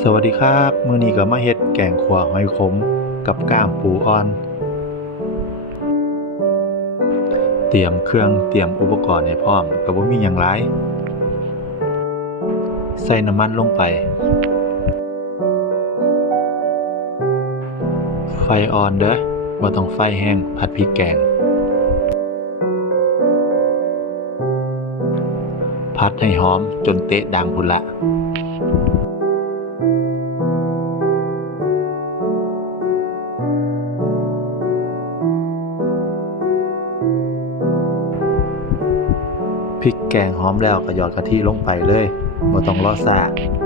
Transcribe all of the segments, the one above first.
สวัสดีครับ มื้อนี้ก็มาเฮ็ดแกงขัวหอยขม กับก้ามปูอ่อน เตรียมเครื่องเตรียมอุปกรณ์ให้พร้อมก็บ่มีหยังหลาย ใส่น้ำมันลงไป ไฟอ่อนเด้อบ่ต้องไฟแห้งผัดพริกแกง ผัดให้หอมจนเตะดังพุ่นละ พริกแกงหอมแล้วก็หยอดกะทิลงไปเลยบ่ต้องรอซา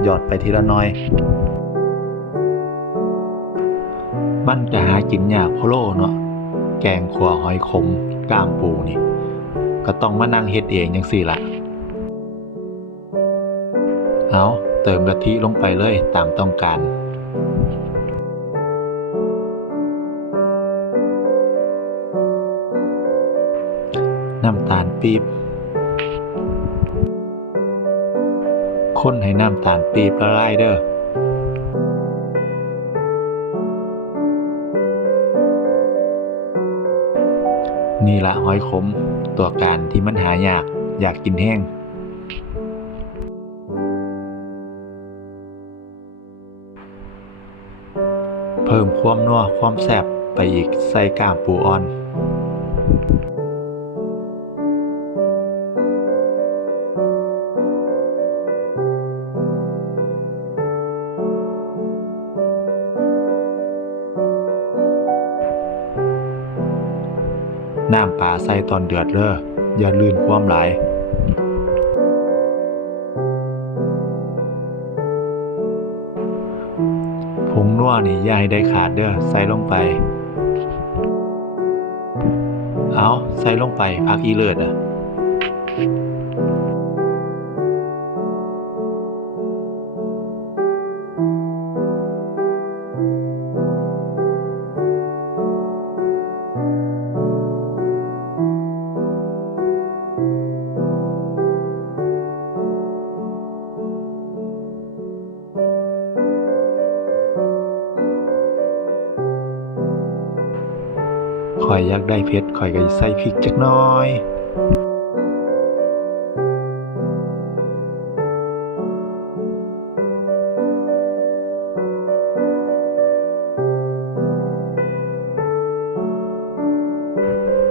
หยอดไปทีละน้อย มันจะหากินยากโพโลเนาะแกงขัวหอยขมก้ามปูนี่ ก็ต้องมานั่งเฮ็ดเองจังซี่ละเอาเติมกะทิลงไปเลยตามต้องการน้ำตาลปี๊บ คนให้น้ำตาลปีบละลายเด้อนี่ละหอยขมตัวการที่มันหายากอยากกินแห้ง เพิ่มความนัวความแซ่บไปอีกใส่กามปูอ่อน น้ำปลาใส่ตอนเดือดเด้ออย่าลืมความหลายผงนัวนี่ย่าให้ได้ขาดเด้อใส่ลงไป เอาใส่ลงไปพักอีเลิศอะ ข่อยอยากได้เผ็ดข่อยก็สิใส่พริกจักหน้อย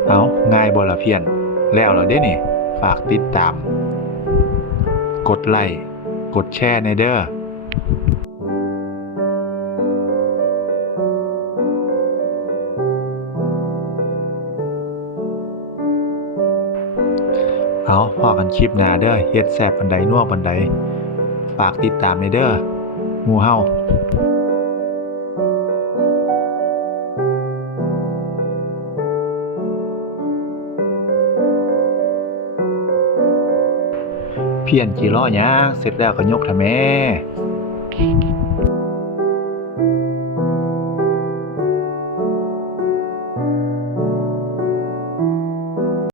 เอาง่ายบ่ละเพียน แล้วเหรอเด้นี่ ฝากติดตาม กดไลค์ กดแชร์ในเด้อ เอาพอกันคลิปหน้าเด้อเฮ็ดแซ่บปันใดนัวปันใดฝากติดตามในเด้อหมู่เฮาเพียนกี่ล้อยังเสร็จแล้วก็ยกทะแม่